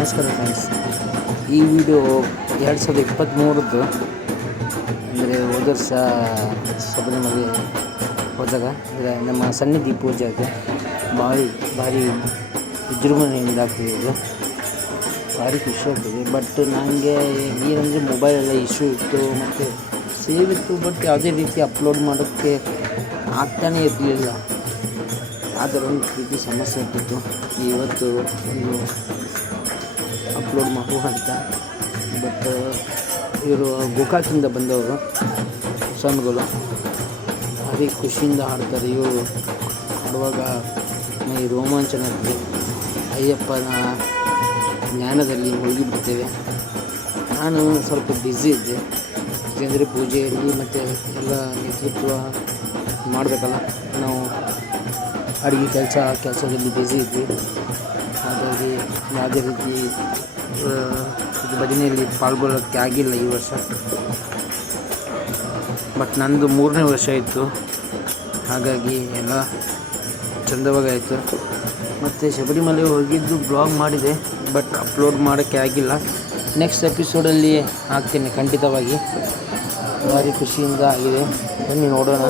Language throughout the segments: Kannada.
ನಮಸ್ಕಾರ ಫ್ರೆಂಡ್ಸ್. ಈ ವಿಡಿಯೋ 2023 ಅಂದರೆ ಹೋದ ವರ್ಷ ಶಬರಿಮಲೆ ಹೋದಾಗ ಅಂದರೆ ನಮ್ಮ ಸನ್ನಿಧಿ ಪೂಜೆ ಅದು ಭಾರಿ ವಿಜೃಂಭಣೆಯಿಂದ ಆಗ್ತಿದೆ. ಇದು ಭಾರಿ ಖುಷಿ ಆಗ್ತದೆ. ಬಟ್ ನನಗೆ ಏನಂದರೆ ಮೊಬೈಲೆಲ್ಲ ಇಶ್ಯೂ ಇತ್ತು ಮತ್ತು ಸೇವ್ ಇತ್ತು, ಬಟ್ ಯಾವುದೇ ರೀತಿ ಅಪ್ಲೋಡ್ ಮಾಡೋಕ್ಕೆ ಆಗ್ತಾನೇ ಇರಲಿಲ್ಲ. ಆದರೆ ಒಂದು ರೀತಿ ಸಮಸ್ಯೆ ಇರ್ತಿತ್ತು. ಇವತ್ತು ಒಂದು ಅಪ್ಲೋಡ್ ಮಾಡುವ ಅಂತ. ಬಟ್ ಇವರು ಗೋಕಾಕಿಂದ ಬಂದವರು ಸ್ವಾಮಿಗಳು ಭಾರಿ ಖುಷಿಯಿಂದ ಹಾಡ್ತಾರೆ. ಇವರು ಹಾಡುವಾಗ ಮೈ ರೋಮಾಂಚನ ಆಗ್ತದೆ. ಅಯ್ಯಪ್ಪನ ಜ್ಞಾನದಲ್ಲಿ ಮುಳುಗಿಬಿಡ್ತೇವೆ. ನಾನು ಸ್ವಲ್ಪ ಬ್ಯುಸಿ ಇದ್ದೆ, ಏಕೆಂದರೆ ಪೂಜೆಯಲ್ಲಿ ಮತ್ತು ಎಲ್ಲ ನೇತೃತ್ವ ಮಾಡಬೇಕಲ್ಲ. ನಾವು ಅಡುಗೆ ಕೆಲಸದಲ್ಲಿ ಬ್ಯುಸಿ ಇದ್ವಿ. ಹಾಗಾಗಿ ಯಾವುದೇ ರೀತಿ ಭಜನೆಯಲ್ಲಿ ಪಾಲ್ಗೊಳ್ಳೋಕ್ಕೆ ಆಗಿಲ್ಲ ಈ ವರ್ಷ. ಬಟ್ ನನ್ನದು 3ನೇ ವರ್ಷ ಇತ್ತು, ಹಾಗಾಗಿ ಎಲ್ಲ ಚಂದವಾಗಾಯಿತು. ಮತ್ತು ಶಬರಿಮಲೆ ಹೋಗಿದ್ದು ಬ್ಲಾಗ್ ಮಾಡಿದೆ, ಬಟ್ ಅಪ್ಲೋಡ್ ಮಾಡೋಕ್ಕೆ ಆಗಿಲ್ಲ. ನೆಕ್ಸ್ಟ್ ಎಪಿಸೋಡಲ್ಲಿ ಹಾಕ್ತೇನೆ ಖಂಡಿತವಾಗಿ. ಭಾರಿ ಖುಷಿಯಿಂದ ಆಗಿದೆ. ಬನ್ನಿ ನೋಡೋಣ.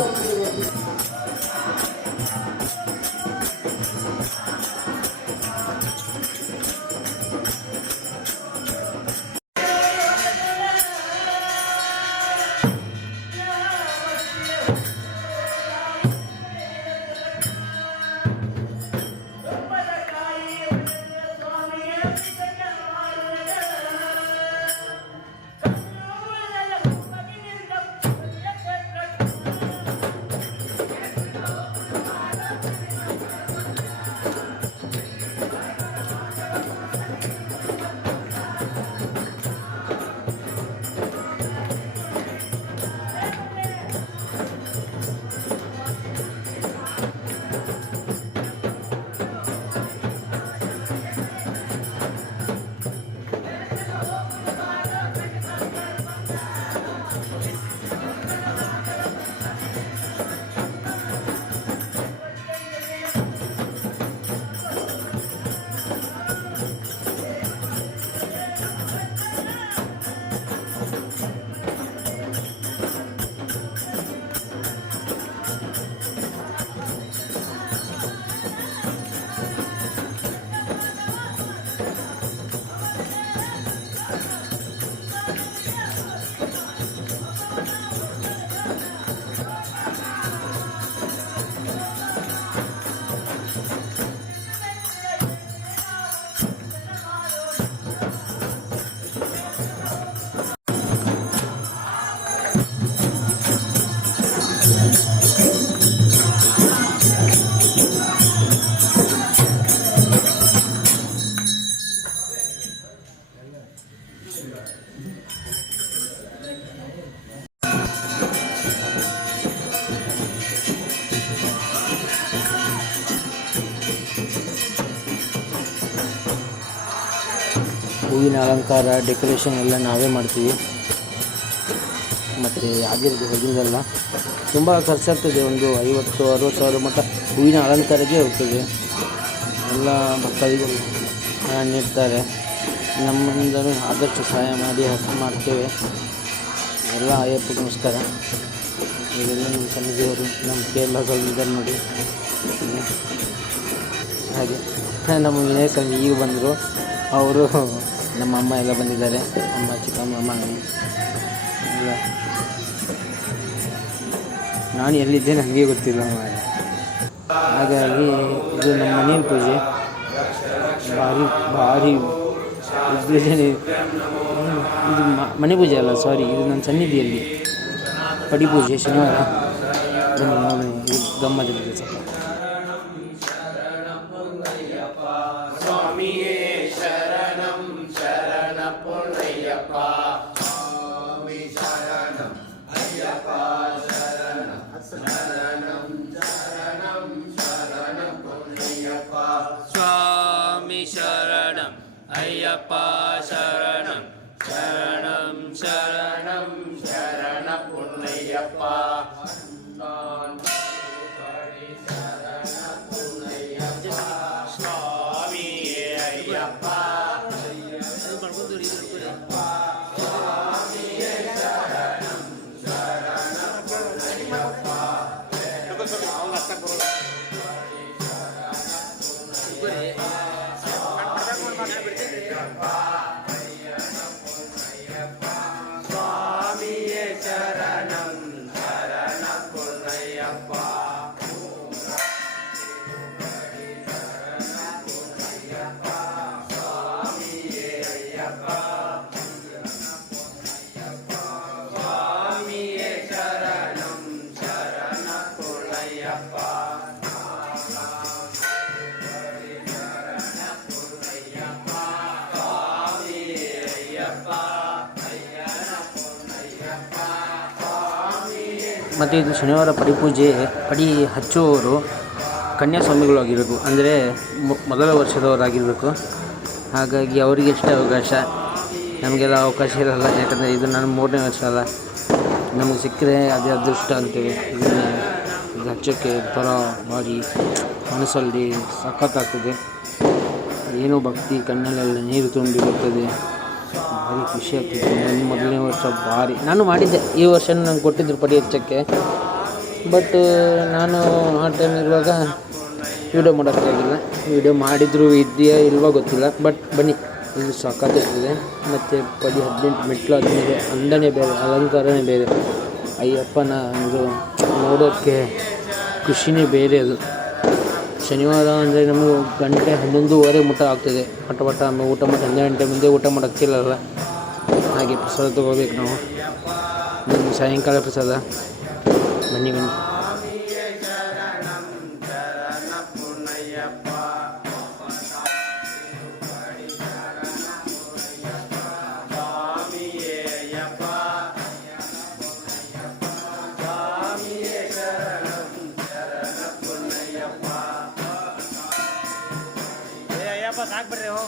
ಹೂವಿನ ಅಲಂಕಾರ, ಡೆಕೋರೇಷನ್ ಎಲ್ಲ ನಾವೇ ಮಾಡ್ತೀವಿ. ಮತ್ತು ಆಗಿರೋದು ಹೊರಗಿಂದಲ್ಲ. ತುಂಬ ಖರ್ಚಾಗ್ತದೆ. ಒಂದು 50-60 ಸಾವಿರ ಮಟ್ಟ ಹೂವಿನ ಅಲಂಕಾರಕ್ಕೆ ಹೋಗ್ತದೆ. ಎಲ್ಲ ಭಕ್ತಾದಿಗಳು ನೀಡ್ತಾರೆ. ನಮ್ಮಿಂದಲೂ ಆದಷ್ಟು ಸಹಾಯ ಮಾಡಿ ಮಾಡ್ತೇವೆ. ಎಲ್ಲ ಅಯ್ಯಪ್ಪಗೋಸ್ಕರ. ಇದೆಲ್ಲ ನಮ್ಮ ಸನ್ನಿಧಿಯವರು ನಮ್ಮ ಕೇರಳದಲ್ಲಿದ್ದಾರೆ ನೋಡಿ. ಹಾಗೆ ನಮ್ಮ ವಿನಯ್ ಸ್ವಾಮಿ ಈಗ ಬಂದರು. ಅವರು ನಮ್ಮ ಅಮ್ಮ ಎಲ್ಲ ಬಂದಿದ್ದಾರೆ. ಅಮ್ಮ, ಚಿಕ್ಕಮ್ಮ, ಮಾಮಿ ಎಲ್ಲ. ನಾನು ಎಲ್ಲಿದ್ದೆ ನನಗೆ ಗೊತ್ತಿಲ್ಲ. ಹಾಗಾಗಿ ಇದು ನಮ್ಮ ಮನೆಯ ಪೂಜೆ. ಭಾರಿ ವಿಜೃಂಭಣೆ. ಇದು ಮನೆ ಪೂಜೆ ಅಲ್ಲ, ಸಾರಿ, ಇದು ನನ್ನ ಸನ್ನಿಧಿಯಲ್ಲಿ ಪಡಿ ಪೂಜೆ ಶನಿವಾರ. ಇದು ಗಮ್ಮತ್ತಿದೆ ಸ್ವಲ್ಪ. ಸ್ವಾಮಿ ಶರಣಂ ಅಯ್ಯಪ್ಪ ಶರಣಂ ಶರಣಂ ಶರಣಂ ಶರಣ ಪುಣ್ಯಪ್ಪ ಸ್ವಾಮಿ ಅಯ್ಯಪ್ಪ ಸ್ವಾಮಿಯೇ ಶರಣಂ ಶರಣ ಪುನ್ನಯ್ಯಪ್ಪ ಸ್ವಾಮಿಯೇ ಅಯ್ಯಪ್ಪ ಸ್ವಾಮಿಯೇ ಶರಣಂ ಶರಣ ಪುನ್ನಯ್ಯಪ್ಪ ಮತ್ತು ಇದು ಶನಿವಾರ ಪಡಿಪೂಜೆ ಪಡಿ ಹಚ್ಚುವವರು ಕನ್ಯಾಸ್ವಾಮಿಗಳಾಗಿರಬೇಕು, ಅಂದರೆ ಮೊದಲ ವರ್ಷದವರಾಗಿರಬೇಕು. ಹಾಗಾಗಿ ಅವರಿಗೆ ಇಷ್ಟ ಅವಕಾಶ, ನಮಗೆಲ್ಲ ಅವಕಾಶ ಇರಲ್ಲ. ಯಾಕಂದರೆ ಇದು ನನ್ನ 3ನೇ ವರ್ಷ ಅಲ್ಲ, ನಮಗೆ ಸಿಕ್ಕರೆ ಅದೇ ಅದೃಷ್ಟ ಅಂತೇಳಿ ಇದನ್ನು ಇದು ಹಚ್ಚೋಕ್ಕೆ ಥರ ಭಾರಿ ಮನಸ್ಸಲ್ಲಿ ಸಖತ್ತಾಗ್ತದೆ. ಏನೋ ಭಕ್ತಿ ಕಣ್ಣಲ್ಲೆಲ್ಲ ನೀರು ತುಂಬಿ ಬರ್ತದೆ, ಭಾರಿ ಖುಷಿ ಆಗ್ತಿತ್ತು. ನನ್ನ 1ನೇ ವರ್ಷ ಭಾರಿ ನಾನು ಮಾಡಿದ್ದೆ. ಈ ವರ್ಷ ನಂಗೆ ಕೊಟ್ಟಿದ್ದರು ಪಡಿ ಹಚ್ಚೋಕ್ಕೆ, ಬಟ್ ನಾನು ಆ ಟೈಮ್ ಇರುವಾಗ ವೀಡಿಯೋ ಮಾಡೋಕ್ಕಾಗಿಲ್ಲ. ವೀಡಿಯೋ ಮಾಡಿದ್ರು ಇದೆಯಾ ಇಲ್ವೋ ಗೊತ್ತಿಲ್ಲ, ಬಟ್ ಬನ್ನಿ, ಇದು ಸಖತ್ತಿರ್ತದೆ. ಮತ್ತು ಪಡಿ 18 ಮೆಟ್ಲು ಆದಮೇಲೆ ಅಂದನೇ ಬೇರೆ, ಅಲಂಕಾರನೇ ಬೇರೆ. ಅಯ್ಯಪ್ಪನ ಇದು ನೋಡೋಕ್ಕೆ ಖುಷಿನೇ ಬೇರೆ. ಅದು ಶನಿವಾರ ಅಂದರೆ ನಮಗೆ 11:30 ಮುಟ್ಟ ಆಗ್ತದೆ. ಪಟ ಊಟ ಮಾಡಿ 12 ಗಂಟೆ ಮುಂದೆ ಊಟ ಮಾಡೋಕ್ಕಿಲ್ಲಲ್ಲ, ಹಾಗೆ ಪ್ರಸಾದ ತೊಗೋಬೇಕು ನಾವು. ಸಾಯಂಕಾಲ ಪ್ರಸಾದ. ಬನ್ನಿ ಬನ್ನಿ. ಸಾಕ್ಬಿಡ್ರಿ ಹೋ.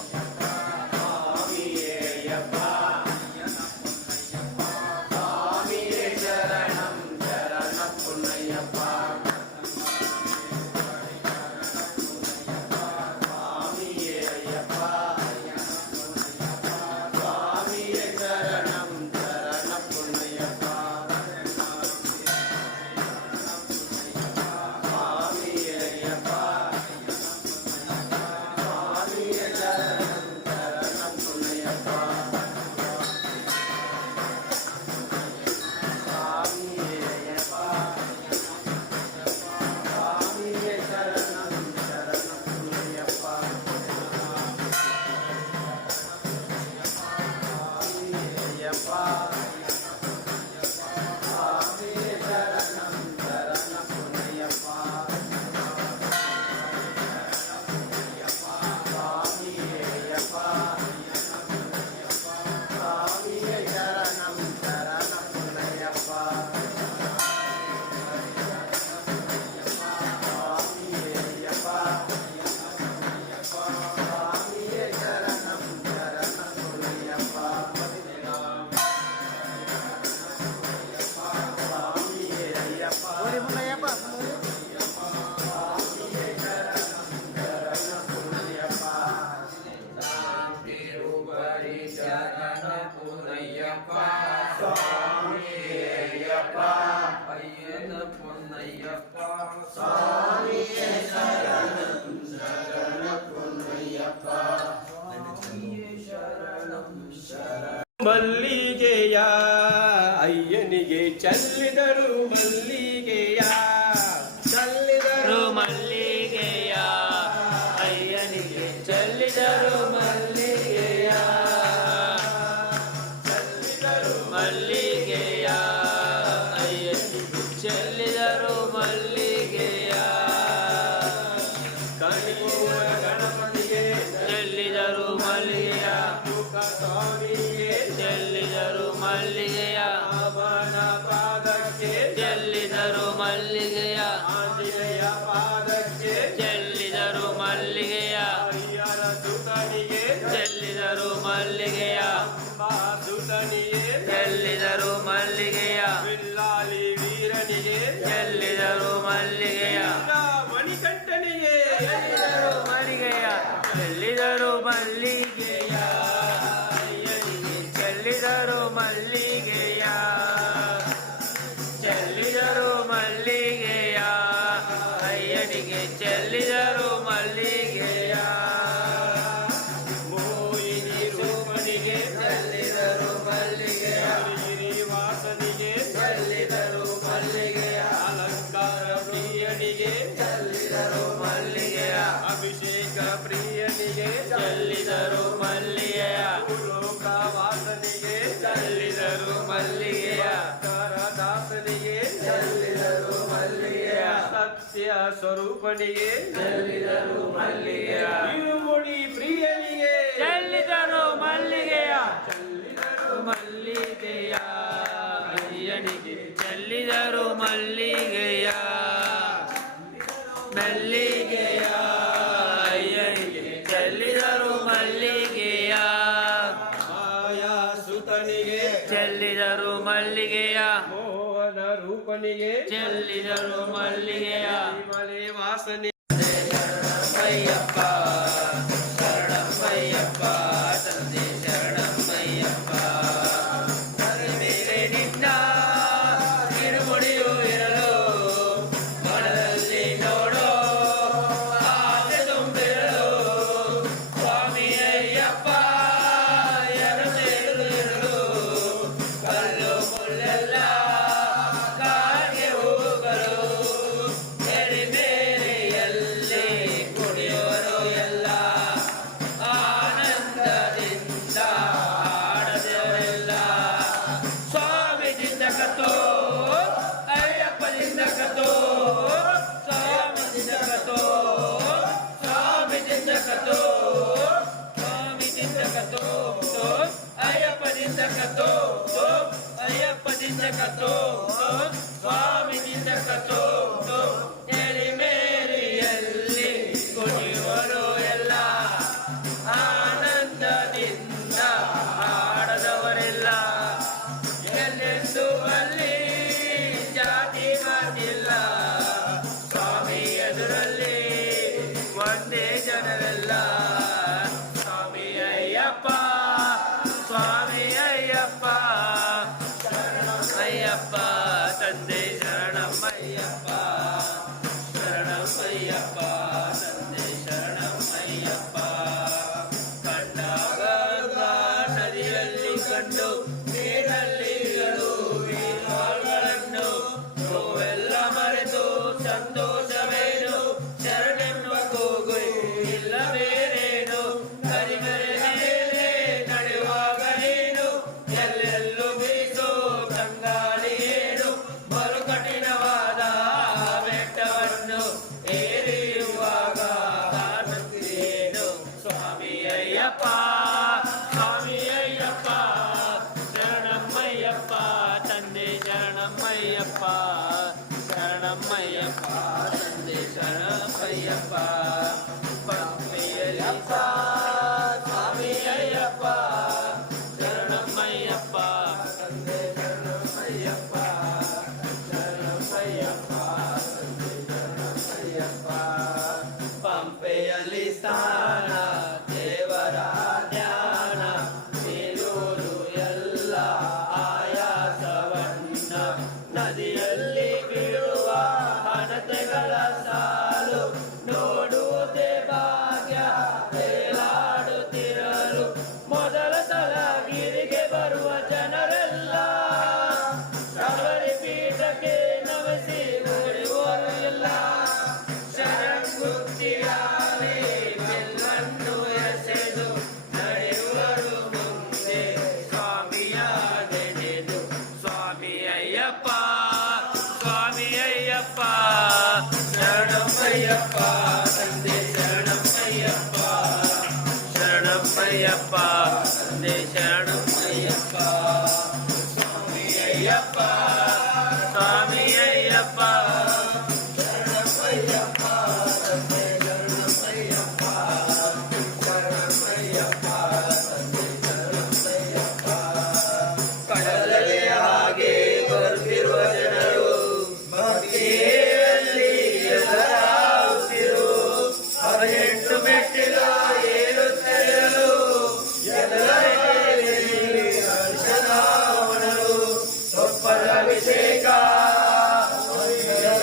ಮಲ್ಲಿಗೆಯ ಅಯ್ಯನಿಗೆ ಚೆಲ್ಲಿದರು ಮಲ್ಲಿಗೆಯ ಚೆಲ್ಲಿದರು ಮಲ್ಲಿಗೆಯ ಅಯ್ಯನಿಗೆ ಚೆಲ್ಲಿದರು ಮಲ್ಲಿಗೆಯ ಚೆಲ್ಲಿದರು ಮಲ್ಲಿಗೆಯ ಅಯ್ಯನಿಗೆ ಚೆಲ್ಲಿದರು ಮಲ್ಲಿಗೆಯ ಕಣಿಗುವ ಗಣಪತಿಗೆ ಚೆಲ್ಲಿದರು ಮಲ್ಲಿಗೆಯ ಸ್ವಾಮಿಗೆ ಚೆಲ್ಲಿದರು ಮಲ್ಲಿಗೆಯ ಅವನ ಪಾದಕ್ಕೆ ಚೆಲ್ಲಿದರು ಮಲ್ಲಿಗೆಯ ಆಂಜನೇಯ ಪಾದಕ್ಕೆ ಚೆಲ್ಲಿದರು ಮಲ್ಲಿಗೆಯ ಅಯ್ಯನ ಸುತನಿಗೆ ಚೆಲ್ಲಿದರು ಮಲ್ಲಿಗೆಯ ಸುತನಿಗೆ ಚೆಲ್ಲಿದರು ಮಲ್ಲಿಗೆಯ ಬಿಲ್ಲಾಲಿ ವೀರನಿಗೆ ಚೆಲ್ಲಿದರು ಮಲ್ಲಿಗೆಯ ಮಣಿಕಂಠನಿಗೆ ಚೆಲ್ಲಿದರು ಮಲ್ಲಿಗೆಯ ಚೆಲ್ಲಿದರು ಮಲ್ಲಿಗೆಯ ಚೆಲ್ಲಿದರು ಮಲ್ಲಿಗೆಯ ಚೆಲ್ಲಿದರು ಮಲ್ಲಿಗೆಯ ಅಯ್ಯನಿಗೆ ಚೆಲ್ಲಿದರು ಮಲ್ಲಿಗೆಯ ಮೋಹಿನಿ ಸ್ವರೂಪನಿಗೆ ಚೆಲ್ಲಿದರು ಮಲ್ಲಿಗೆಯ ಇರುಮುಡಿ ಪ್ರಿಯನಿಗೆ ಚೆಲ್ಲಿದರು ಮಲ್ಲಿಗೆಯ ಚೆಲ್ಲಿದರು ಮಲ್ಲಿಗೆಯ ಅಯ್ಯನಿಗೆ ಚೆಲ್ಲಿದರು ಮಲ್ಲಿಗೆಯ ಮಲ್ಲಿಗೆಯ ಅಯ್ಯನಿಗೆ ಚೆಲ್ಲಿದರು ಮಲ್ಲಿಗೆಯ ಮಾಯಾ ಸುತನಿಗೆ ಚೆಲ್ಲಿದರು ಮಲ್ಲಿಗೆಯ ಮೋಹನ ರೂಪನಿಗೆ ಚೆಲ್ಲಿದರು ಮಲ್ಲಿಗೆಯ ಮಲೆ ವಾಸನೆ ಶರಣಮಯ್ಯಪ್ಪ ಶರಣಮಯ್ಯಪ್ಪ ತಂದೆ ಶರಣಮಯ್ಯಪ್ಪ ಮೇಲೆ ನಿನ್ನ ಕಿರುಮುಡಿಯು ಇರಲು ಮನದಲ್ಲಿ ನೋಡೋ ಆಸೆ ತುಂಬಿರಲು ಸ್ವಾಮಿ ಅಯ್ಯಪ್ಪ ಎರಳು ಕಲ್ಲು ಮುಳ್ಳೆಲ್ಲ ಕಾಗೆ ಹೂಗಳು ಎರಿಮೇಲೆಯಲ್ಲಿ ಕುಡಿಯೋರು ಎಲ್ಲ ಆನಂದದಿಂದ ಆಡದವರೆಲ್ಲ ಸ್ವಾಮಿದಿಂದ ಕಥೋ ಅಯ್ಯಪ್ಪದಿಂದ ಕಥೋ ಸ್ವಾಮಿದಿಂದ ಕಥೋ ಸ್ವಾಮಿದಿಂದ ಕಥೋ ಸ್ವಾಮಿದಿಂದ ಕಥೋ ಅಯ್ಯಪ್ಪದಿಂದ ಕಥೋ ಅಯ್ಯಪ್ಪದಿಂದ ಕಥೋ ಸ್ವಾಮಿದಿಂದ ಕಥೋ ಎಳಿಮೇರಿಯಲ್ಲಿ ಕುಣಿಯುವರು ಎಲ್ಲ ಆನಂದದಿಂದ ಆಡದವರೆಲ್ಲ ಎಲ್ಲೆಂದು ಅಲ್ಲಿ ಜಾತಿ ಮಾತಿಲ್ಲ ಸ್ವಾಮಿ ಎದುರಲ್ಲಿ ಒಂದೇ ಜನರೆಲ್ಲ ಸ್ವಾಮಿ ಅಯ್ಯಪ್ಪ ಸ್ವಾಮಿ ಅಯ್ಯಪ್ಪ ಶರಣಮಯ್ಯಪ್ಪ ತಂದೆ ಶರಣಮಯ್ಯಪ್ಪ ಶರಣಮಯ್ಯಪ್ಪ ತಂದೆ ಶರಣಮಯ್ಯಪ್ಪ ಕಂಡಾಗ ನದಿಯಲ್ಲಿ ಕಂಡು ನೀರಲ್ಲಿಗಳು ವೀರಗಳನ್ನು ನೋವೆಲ್ಲ ಮರೆತು ಸಂತೋಷವೇನು ಶರಣೆನ್ನುವ ಕೂಗು ಇಲ್ಲ ಬೇರೇನು ಕರಿಮರೆ ಮೇಲೆ ನಡೆಯುವಾಗ ನೀನು ಎಲ್ಲೆಲ್ಲೂ ಬೀಸು ತಂಗಾಳಿ ಏನು ಬಲು ಕಠಿಣವಾದ ಬೆಟ್ಟವನ್ನು ಏರಿಯುವಾಗ ಆನಂದಿಯೇನು ಸ್ವಾಮಿ ಅಯ್ಯಪ್ಪ ಸ್ವಾಮಿ ಅಯ್ಯಪ್ಪ ಶರಣಮಯ್ಯಪ್ಪ ತಂದೆ ಶರಣಮಯ್ಯಪ್ಪ ಶರಣಮಯ್ಯಪ್ಪ ತಂದೆ ಶರಣಮಯ್ಯಪ್ಪ ಪಂಪೆಯಲ್ಲಿಪ್ಪ ಸ್ವಾಮಿ ಅಯ್ಯಪ್ಪ ಶರಣಮಯ್ಯಪ್ಪ ತಂದೆ ಶರಣಮಯ್ಯಪ್ಪ ಶರಣಮಯ್ಯಪ್ಪ ತಂದೆ ಶರಣಮಯ್ಯಪ್ಪ ಪಂಪೆಯಲ್ಲಿ ಸ್ಥಾನ ದೇವರ ಧ್ಯಾನ ನೀರೂರು ಎಲ್ಲ ಆಯಾಸವನ್ನ ನದಿಯಲ್ಲಿ ಬೀಳುವ ಹಣತೆಗಳ ಸಾಲು ನೋಡುವುದೇ ಭಾಗ್ಯ ತೇಲಾಡುತ್ತಿರಲು ಮೊದಲ ಸಲ ಗಿರಿಗೆ ಬರುವ ಜನರೆಲ್ಲ ಶಬರಿ ಪೀಠಕ್ಕೆ ನಮಸಿ ಉಳಿಯುವರು ಎಲ್ಲ ಶರಣಗುತ್ತಿಯಾಲೆ ಬೆಲ್ಲನ್ನು ಎಸೆದು ನಡೆಯುವರು ಮುಂದೆ ಸ್ವಾಮಿಯ ಗೆಳೆದು ಸ್ವಾಮಿ ಅಯ್ಯಪ್ಪ ಸ್ವಾಮಿ ಅಯ್ಯಪ್ಪ ಶರಣಮಯ್ಯಪ್ಪ ತಂದೆ ಶರಣಮಯ್ಯಪ್ಪ ಶರಣಮಯ್ಯಪ್ಪ ತಂದೆ ಶರಣಮಯ್ಯಪ್ಪ ಸ್ವಾಮಿ ಅಯ್ಯಪ್ಪ ಸ್ವಾಮಿ ಅಯ್ಯಪ್ಪ ಶರಣಮಯ್ಯಪ್ಪ ತಂದೆ ಶರಣಮಯ್ಯಪ್ಪ ಶರಣಮಯ್ಯಪ್ಪ ತಂದೆ ಶರಣಮಯ್ಯಪ್ಪ ಕಡಲಲೆ ಹಾಗೆ ಬರುತ್ತಿರುವ ಜನರು ಭಕ್ತಿಯಲ್ಲಿ ಎಲ್ಲರ ಉಸಿರು 18 ಮೆಟ್ಟಿಲ ಏರುತ್ತಿರಲು ಎಲ್ಲರಿಗೆ ಹರ್ಷನಾವಣರು ತೊಪ್ಪಲ ಅಭಿಷೇಕ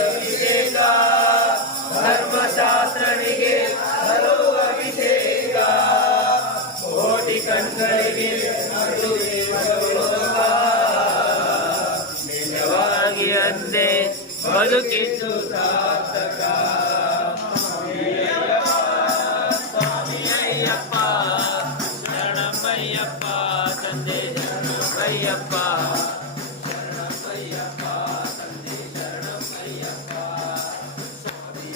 ಅಭಿಷೇಕ ಧರ್ಮಶಾಸ್ತ್ರನಿಗೆ ಹಲವು ಅಭಿಷೇಕ ಕೋಟಿ ಕಣ್ಗಳಿಗೆ ಅದು ನಿಜವಾಗಿ ಅಂದೆ ಬದುಕಿದ್ದು ಸಾರ್ಥಕ ಸ್ವಾಮಿ ಅಯ್ಯಪ್ಪ ಶರಣಮಯ್ಯಪ್ಪ ತಂದೆ ಶರಣಮಯ್ಯಪ್ಪ ಶರಣಮಯ್ಯಪ್ಪ ತಂದೆ ಶರಣಮಯ್ಯಪ್ಪ ಸ್ವಾಮಿ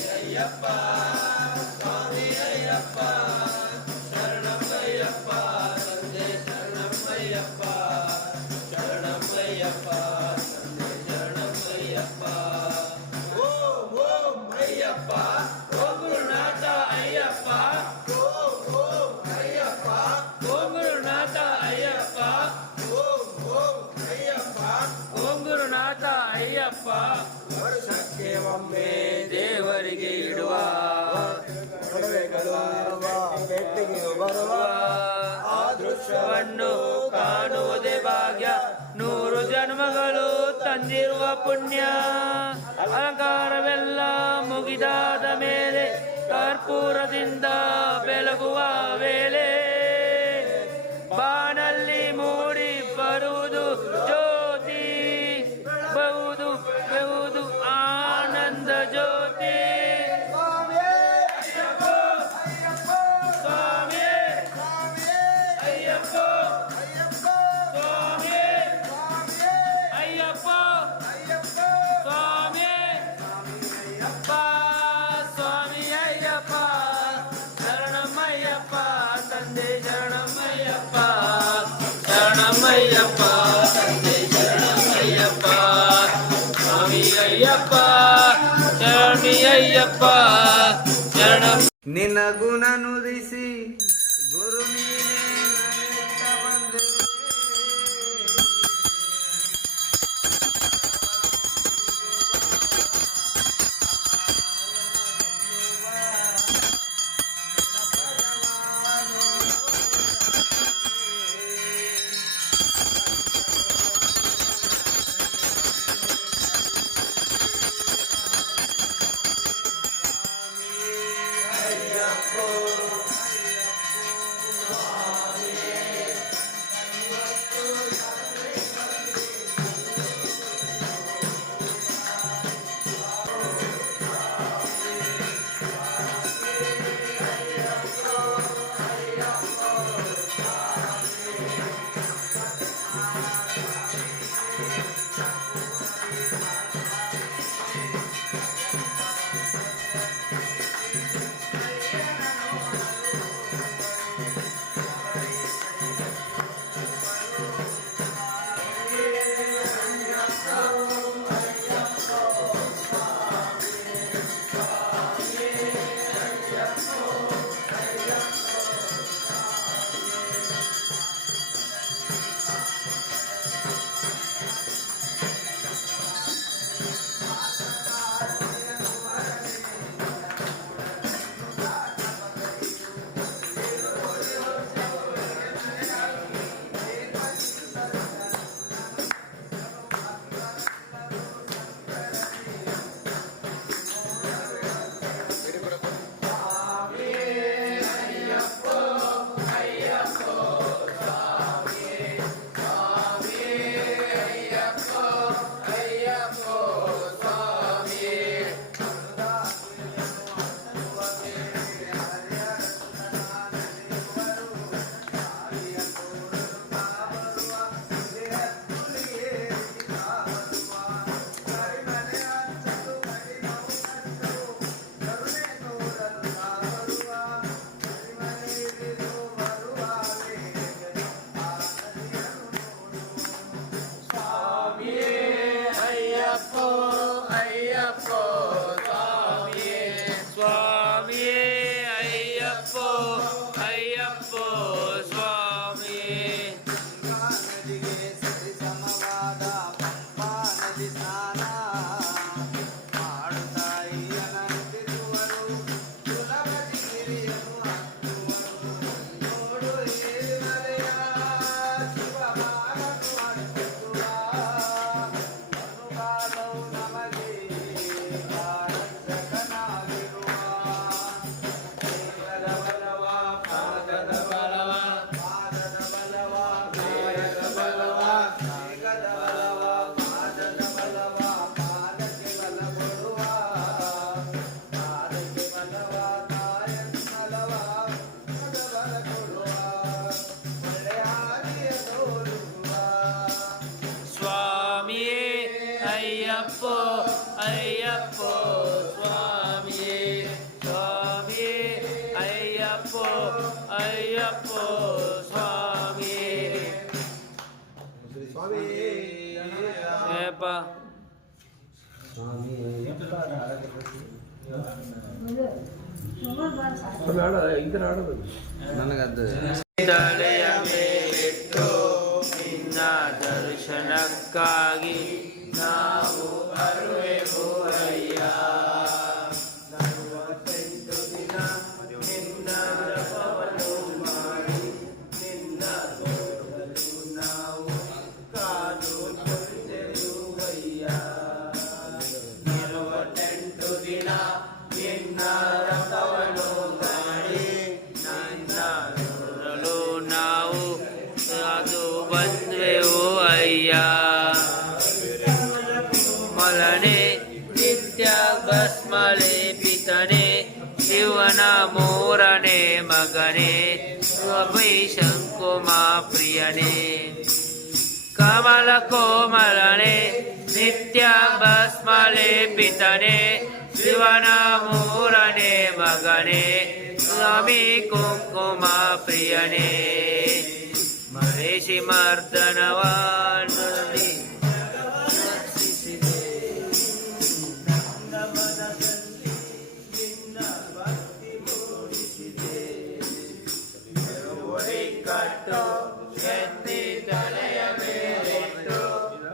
ವಿಶ್ವವನ್ನು ಕಾಣುವುದೇ ಭಾಗ್ಯ. 100 ಜನ್ಮಗಳು ತಂದಿರುವ ಪುಣ್ಯ. ಅಲಂಕಾರವೆಲ್ಲ ಮುಗಿದಾದ ಮೇಲೆ ಕರ್ಪೂರದಿಂದ ಬೆಳಗುವ ವೇಳೆ ಬಾನಲ್ಲಿ ಮೂಡಿ ಬರುವುದು ಜ್ಯೋತಿ. ಬಹುದು ಬೆವುದು ಆನಂದ ಜ್ಯೋತಿ. ಶರಣಮಯ್ಯಪ್ಪ ತಂದೆ ಶರಣಮಯ್ಯಪ್ಪ ಸ್ವಾಮಿ ಅಯ್ಯಪ್ಪ ಶರಣಿ ಅಯ್ಯಪ್ಪ ಶರಣ. ನಿನ್ನ ಗುಣ ನುಡಿಸಿ ಗುರು ನೀನೇ ನನೆತ್ತ ಬಂದೆ. ನನಗದು ತಲೆಯ ಮೇಲಿಟ್ಟು ನಿನ್ನ ದರ್ಶನಕ್ಕಾಗಿ ನಾವು ಬರುವೆವು ಅಯ್ಯ. 48 ದಿನ ನಿನ್ನ ಜಪವನ್ನು ಮಾಡಿ ನಿನ್ನ ನಾವು ಅದು ಬಂದ್ವೆವು ಅಯ್ಯ. ಮಲನೆ ನಿತ್ಯ ಭಸ್ಮಲೇಪಿತನೆ ಶಿವನ ಮೂರನೇ ಮಗನೇ ಅಭೈ ಶಂಕುಮಾ ಪ್ರಿಯನೇ. ಕಮಲ ಕೋಮಲನೆ ನಿತ್ಯ ಭಸ್ಮಲೇಪಿತನೆ ಶಿವನ ಮೂರನೇ ಮಗನೇ ಸ್ವಾಮಿ ಕುಂಕುಮ ಪ್ರಿಯನೇ. ಮಹೇಶಿ ಮರ್ದನವಾನಿ ಕಟ್ಟು ಎತ್ತಿ ತಲೆಯ ಮೇಲಿಟ್ಟು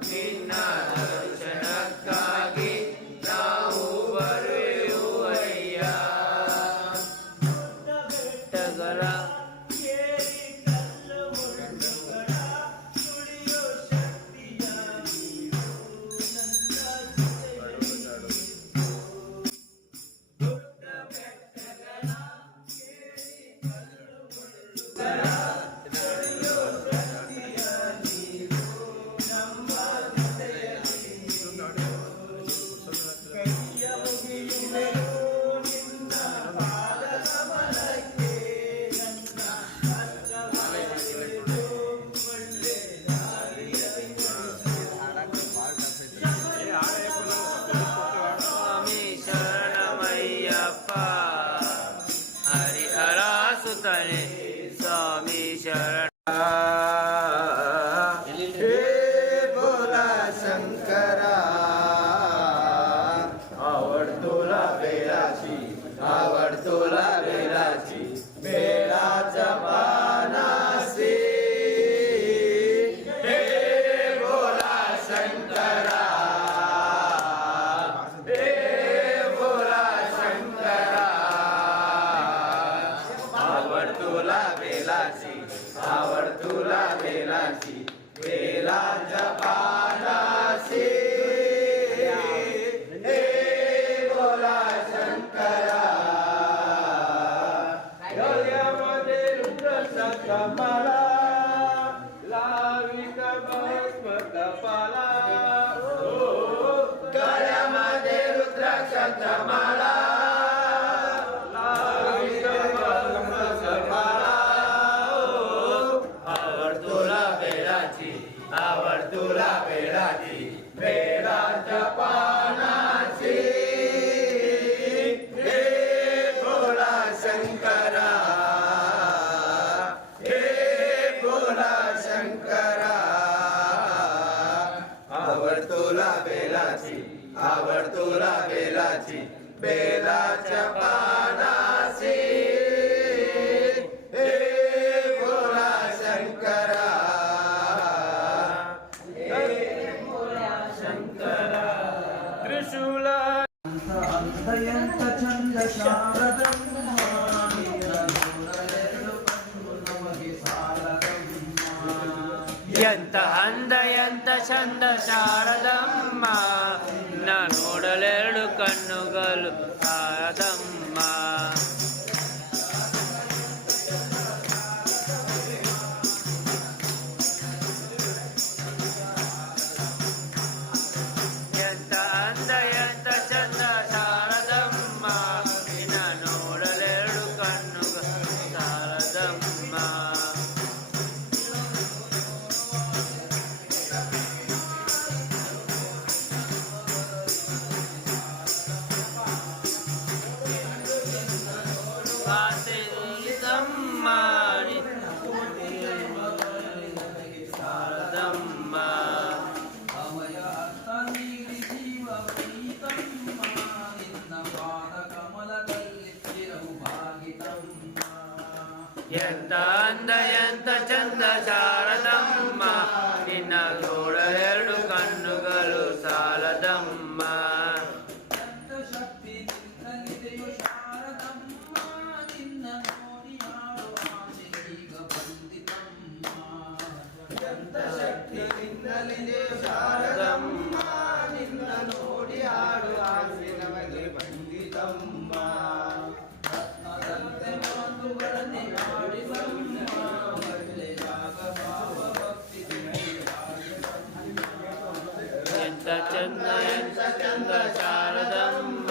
ನಿನ್ನ ದರ್ಶನಕ್ಕಾಗಿ ನಾವು ಬರೆಯುವ ಅಯ್ಯ. ಬೆಟ್ಟಗಳ स्वामी शरण. हे बोला शंकरा आवड तुला बेलाची बेलाच्या पानासी. हे बोला शंकरा आवड तुला बेलाची बेलाच्या पानासी. हे बोला शंकरा गळ्यामध्ये रुद्राक्षाचा माला लावित भस्म कपाला. गळ्यामध्ये रुद्राक्षाचा माला लावित भस्म कपाला. आवड तुला बेलाची बेलाच्या पानाची. हे बोला शंकरा आवड तुला बेलाची बेलाच्या पानाची. हे बोला शंकरा त्रिशूल ಎಂತ ಅಂದ ಎಂತ ಚಂದ ಶಾರದಮ್ಮ ನಿನ್ನ ನೋಡಲೆರಡು ಕಣ್ಣುಗಳು ಶಾರದಮ್ಮ. ಎಂತ ಅಂದ ಎಂತ ಚಂದ ಶಾರದಮ್ಮ ನಿನ್ನ ನೋಡಲೆರಡು ಕಣ್ಣುಗಳು ಶಾರದಮ್ಮ. ಎಂತ ಅಂದ ಎಂತ ಚಂದ ಶಾರದಮ್ಮ ನಿನ್ನ ನೋಡಲೆರಡು ಕಣ್ಣುಗಳು ಸಾಲದಮ್ಮ. ಶಾರದಮ್ಮ ನಿನ್ನ ನೋಡಿ ಆಡು ಆಸೆ ನಮಗೆ ಬಂದಿತಮ್ಮ. ರತ್ನದಂತೆ ಮಾತು ಬರದೆ ಆಡಿಸಮ್ಮ ಎಂತ ಚಂದ ಶಾರದಮ್ಮ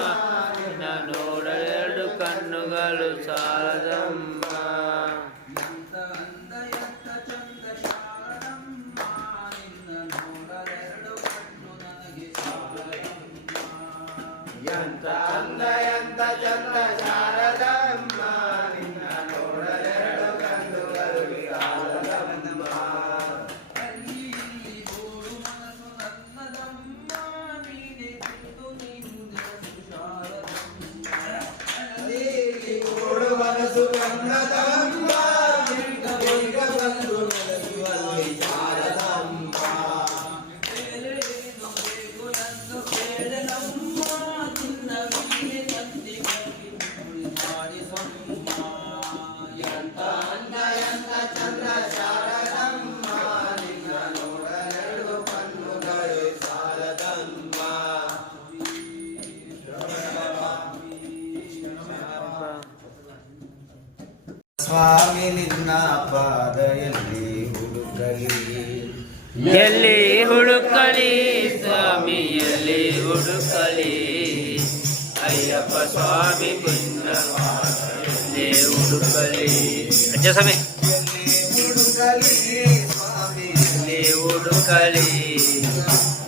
ನಿನ್ನ ನೋಡಲೆರಡು ಕಣ್ಣುಗಳು ಸಾಲದಮ್ಮ ಎಂತ ಅಂದ ಎಂತ ಚಂದ ಶಾರದಮ್ಮ ನಿನ್ನ ನೋಡಲೆರಡು ಕಣ್ಣುಗಳು ಸಾಲದಮ್ಮ ಓಡು ಮನಸ್ಸು ಕನ್ನದಮ್ಮ ಬೇಗ ಬಂದು ನೆಲೆಸುವಲ್ಲಿ ಶಾರದಮ್ಮ ಎಂತ ಅಂದ ಎಂತ ಚಂದ ಶಾರದಮ್ಮ ನಿನ್ನ ನೋಡಲೆರಡು ಕಣ್ಣುಗಳು ಸಾಲದಮ್ಮ ಸ್ವಾಮಿ ನಿನ್ನ ಪಾದ ಎಲ್ಲಿ ಹುಡುಕಲಿ ಎಲ್ಲಿ ಹುಡುಕಲಿ ಸ್ವಾಮಿ ಎಲ್ಲಿ ಹುಡುಕಲಿ ಅಯ್ಯಪ್ಪ ಸ್ವಾಮಿ ಎಲ್ಲಿ ಹುಡುಕಲಿ ಅಜ್ಜ ಸ್ವಾಮಿ ಹುಡುಕಲಿ ಸ್ವಾಮಿ ಎಲ್ಲಿ ಹುಡುಕಲಿ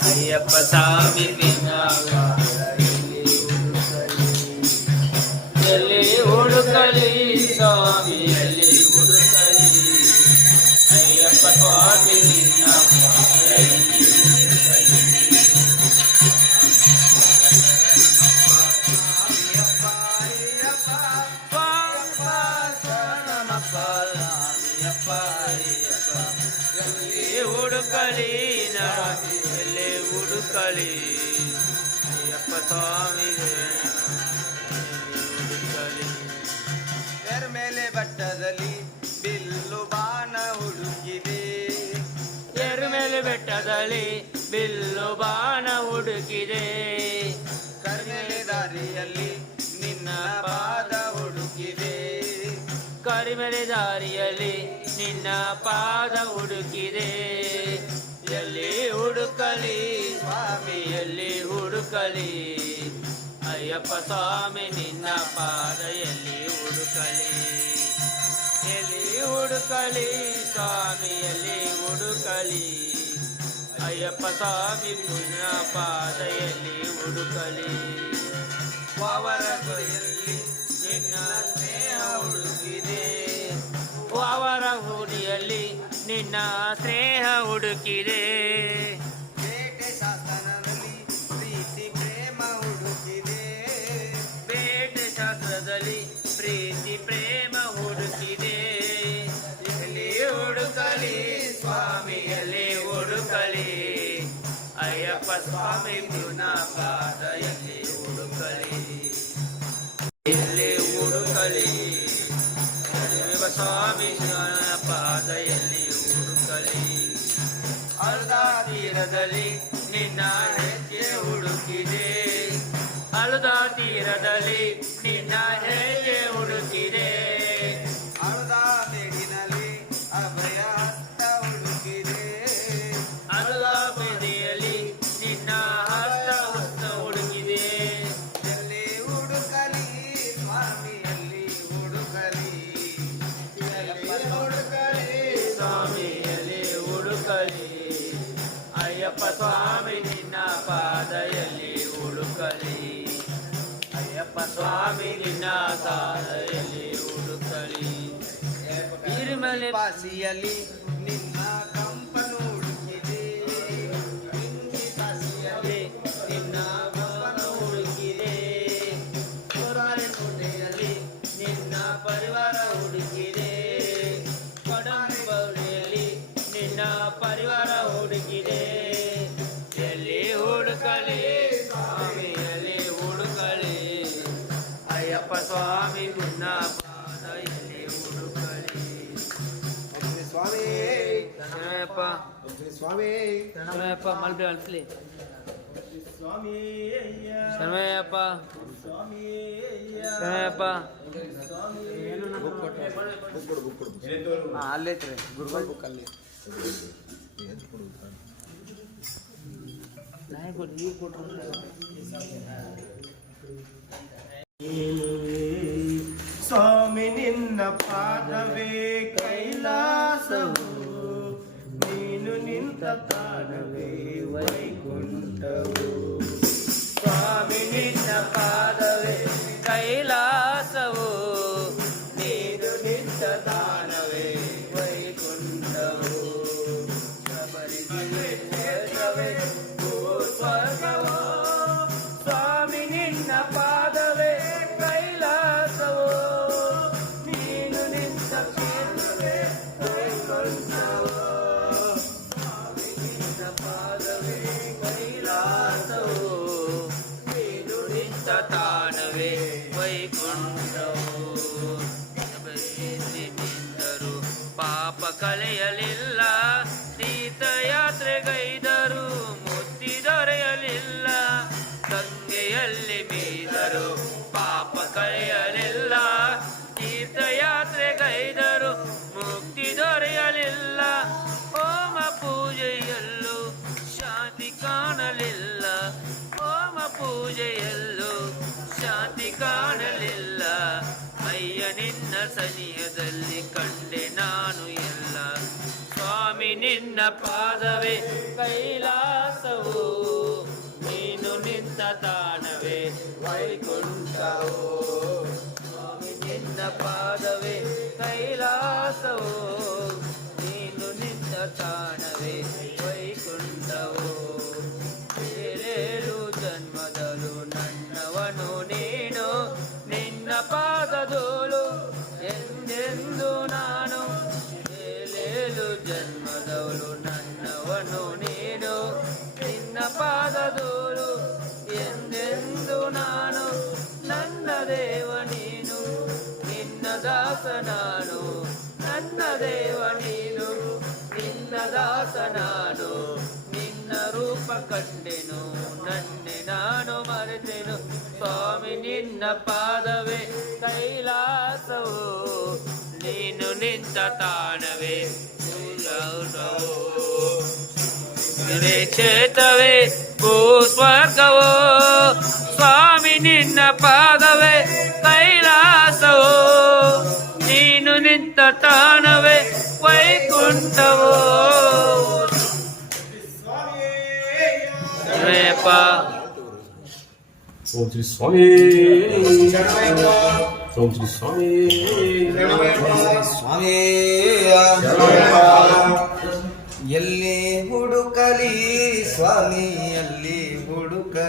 ಅಯ್ಯಪ್ಪ ಸ್ವಾಮಿ ಎಲ್ಲಿ ಹುಡುಕಲಿ ಸ್ವಾಮಿ ಎಲ್ಲಿ ಹುಡುಕಲಿ ಅಯ್ಯಪ್ಪ ಸ್ವಾಮಿ ಹುಡುಕಲಿ ಎಲ್ಲಿ ಹುಡುಕಲಿ ಅಯ್ಯಪ್ಪ ಸ್ವಾಮಿ ಹುಡುಕಲಿ ಮೇಲೆ ಬೆಟ್ಟದಲ್ಲಿ ಬಿಲ್ಲು ಬಾಣ ಹುಡುಕಿದೆ ಎರುಮೇಲೆ ಬೆಟ್ಟದಲ್ಲಿ ಬಿಲ್ಲು ಬಾಣ ಹುಡುಕಿದೆ ಕರಿಮೆಲೆ ದಾರಿಯಲ್ಲಿ ನಿನ್ನ ಪಾದ ಹುಡುಕಿದೆ ಕರಿಮೆಲೆ ದಾರಿಯಲ್ಲಿ ನಿನ್ನ ಪಾದ ಹುಡುಕಿದೆ ಎಲ್ಲಿ ಹುಡುಕಲಿ ಸ್ವಾಮಿ ಎಲ್ಲಿ ಹುಡುಕಲಿ ಅಯ್ಯಪ್ಪ ಸ್ವಾಮಿ ನಿನ್ನ ಪಾದ ಎಲ್ಲಿ ಹುಡುಕಲಿ ಎಲ್ಲಿ ಹುಡುಕಲಿ ಸ್ವಾಮಿ ಎಲ್ಲಿ ಹುಡುಕಲಿ ಅಯ್ಯಪ್ಪ ಸ್ವಾಮಿ ನಿನ್ನ ಪಾದ ಎಲ್ಲಿ ಹುಡುಕಲಿ ವಾವರ ಗುಡಿಯಲ್ಲಿ ನಿನ್ನ ಸ್ನೇಹ ಹುಡುಕಿದೆ ವಾವರ ಗುಡಿಯಲ್ಲಿ ನಿನ್ನ ಸ್ನೇಹ ಹುಡುಕಿದೆ ಬೇಟೆ ಶಾಸನದಲ್ಲಿ ಪ್ರೀತಿ ಪ್ರೇಮ ಹುಡುಕಿದೆ ಬೇಟೆ ಶಾಸ್ತ್ರದಲ್ಲಿ ಪ್ರೀತಿ ಪ್ರೇಮ ಹುಡುಕಿದೆ ಎಲ್ಲಿ ಹುಡುಕಲಿ ಸ್ವಾಮಿ ಎಲ್ಲಿ ಹುಡುಕಲಿ ಅಯ್ಯಪ್ಪ ಸ್ವಾಮಿ ಪುನಃ ಪಾದ ಎಲ್ಲಿ ಹುಡುಕಲಿ ಎಲ್ಲಿ ಹುಡುಕಲಿ ಅಯ್ಯಪ್ಪ ಸ್ವಾಮಿ ಪಾದ ಎಲ್ಲಿ ಹುಡುಕಲಿ ಅರ್ಧ ತೀರದಲ್ಲಿ ನಿನ್ನ ಹೆಜ್ಜೆ ಹುಡುಕಿದೆ ಅರ್ಧ ತೀರದಲ್ಲಿ ನಿನ್ನ ಹೆಜ್ಜೆ ಹುಡುಕಿದೆ ಅರ್ಧ ಮೇಡಿನಲ್ಲಿ ಅಭಯ ಹಸ್ತ ಹುಡುಕಿದೆ ಅರ್ಧ ಬದಿಯಲ್ಲಿ ನಿನ್ನ ಹಸ್ತ ಹುಡುಕಿದೆ ಎಲ್ಲಿ ಹುಡುಕಲಿ ಸ್ವಾಮಿ ಎಲ್ಲಿ ಹುಡುಕಲಿ ಎಲ್ಲಿ ಹುಡುಕಲಿ ಸ್ವಾಮಿ ಎಲ್ಲಿ ಹುಡುಕಲಿ ಅಯ್ಯಪ್ಪ ಸ್ವಾಮಿ ನಿನ್ನ ಪಾದ ಎಲ್ಲಿ ಹುಡುಕಲಿ ಅಯ್ಯಪ್ಪ ಸ್ವಾಮಿ ನಿನ್ನ ಪಾದ ಎಲ್ಲಿ ಹುಡುಕಲಿ ತಿರುಮಲೆ ಪಾಸಿಯಲ್ಲಿ ನಿನ್ನ ಕಂಪನು ಹುಡುಕಿದೆ ಕಾಶಿಯಲ್ಲಿ ನಿನ್ನ ಕಂಪನು ಹುಡುಕಿದೆ ಕೋಟೆಯಲ್ಲಿ ನಿನ್ನ ಪರಿವಾರ ಹುಡುಕಿದೆ ಕೊಡಂಬೌಳಿಯಲ್ಲಿ ನಿನ್ನ ಪರಿವಾರ ಹುಡುಕಿದೆ ಎಲ್ಲಿ ಹುಡುಕಲಿ ಸ್ವಾಮಿ ಎಲ್ಲಿ ಹುಡುಕಲಿ ಅಯ್ಯಪ್ಪ ಸ್ವಾಮಿ ಗುಣ ಪಾದ ಎಲ್ಲಿ ಹುಡುಕಲಿ ಸ್ವಾಮಿ ಶರಣಯ್ಯಪ್ಪ ಸ್ವಾಮಿ ಶರಣಯ್ಯಪ್ಪ ಮಲ್ಪೆ ಅಲ್ಸ್ಲಿ ಸ್ವಾಮಿ ಶರಣಯ್ಯಪ್ಪ ಶರಣಯ್ಯಪ್ಪ ಅಲ್ಲೈತ್ರಿ ಗುರುಗಳ ಬುಕ್ ಅಲ್ಲಿ ಸ್ವಾಮಿ ನಿನ್ನ ಪಾದವೇ ಕೈಲಾಸವು, ನೀನು ನಿಂತ ತಾಣವೇ ವೈಕುಂಠವು. ಸ್ವಾಮಿ ನಿನ್ನ ಪಾದವೇ ಕೈಲಾಸವು, ನೀನು ನಿಂತ ತಾಣವೇ ವೈಕುಂಠವು. ಶಬರಿಗಿರಿ ಕ್ಷೇತ್ರವೇ ಭೂಸ್ವರ್ಗವೋ, ಸ್ವಾಮಿ ನಿನ್ನ ಪಾದವೇ ಕೈಲಾಸವೋ, ನೀನು ನಿಂತ ಕ್ಷೇತ್ರವೇ ವೈಕುಂಠವೋ. ಸ್ವಾಮಿ ನಿನ್ನ ಪಾದವೇ ಕೈಲಾಸವೋ, ನೀನು ನಿಂತ ತಾಣವೇ ವೈಕುಂಠವೋ. ಶಬರಿಯಲ್ಲಿ ನಿಂತರು ಪಾಪ ಕಳೆಯಲಿಲ್ಲ, ತೀರ್ಥಯಾತ್ರೆಗೈದರು ಮುಕ್ತಿ ದೊರೆಯಲಿಲ್ಲ. ಗಂಗೆಯಲ್ಲಿ ಮೀದರು ಪಾಪ ಕಳೆಯಲಿಲ್ಲ, ತೀರ್ಥಯಾತ್ರೆಗೈದರು ಮುಕ್ತಿ ದೊರೆಯಲಿಲ್ಲ. ಹೋಮ ಪೂಜೆಯಲ್ಲೂ ಶಾಂತಿ ಕಾಣಲಿಲ್ಲ, ಹೋಮ ಪೂಜೆಯಲ್ಲೂ ಶಾಂತಿ ಕಾಣಲಿಲ್ಲ. ಅಯ್ಯ ನಿನ್ನ ಸನಿಹದಲ್ಲಿ ಕಂಡೆ ನಾನು ಎಲ್ಲ, ಸ್ವಾಮಿ ನಿನ್ನ ಪಾದವೇ ಕೈಲಾಸವು, ನೀನು ನಿಂತ ತಾಣವೇ ವೈಕುಂಠವೋ. ಸ್ವಾಮಿ ನಿನ್ನ ಪಾದವೇ ಕೈಲಾಸವು, ನೀನು ನಿಂತ ತಾಣವೇ ವೈಕುಂಠವೋ. ಏಳೇಳು ಜನ್ಮದಲು ನನ್ನವನು ನೀನು, ನಿನ್ನ ಪಾದದೋಳು ಎಂದೆಂದು ನಾನು. ಏಳೇಳು ಜನ್ಮದವಳು ನನ್ನವನು ನೀನು, ನಿನ್ನ ಪಾದದೋಳು ಎಂದೆಂದು ನಾನು. ನನ್ನ ದೇವ ನೀನು, ನಿನ್ನ ದಾಸ ನಾನು, ನನ್ನ ದೇವ ನೀನು, ನಿನ್ನ ದಾಸ ನಾನು. ನಿನ್ನ ರೂಪ ಕಂಡೆನು, ನನ್ನೆ ನಾನು ಮರೆತೆನು. ಸ್ವಾಮಿ ನಿನ್ನ ಪಾದವೇ ಕೈಲಾಸವು, ನೀನು ನಿಂತ ತಾಣವೇ ಕ್ಷೇತ್ರವೇ ಭೂಸ್ವರ್ಗವೋ. ಸ್ವಾಮಿ ನಿನ್ನ ಪಾದವೇ ಕೈಲಾಸವೋ, ನೀನು ನಿಂತ ತಾಣವೇ ವೈಕುಂಠವೋ. ಶರಣಯ್ಯಪ್ಪ. ಓಂ ಶ್ರೀ ಸ್ವಾಮಿ, ಓಂ ಶ್ರೀ ಸ್ವಾಮಿ, ಸ್ವಾಮಿ ಎಲ್ಲಿ ಹುಡುಕಲಿ ಸ್ವಾಮಿ, ಎಲ್ಲಿ ಹುಡುಕಲಿ.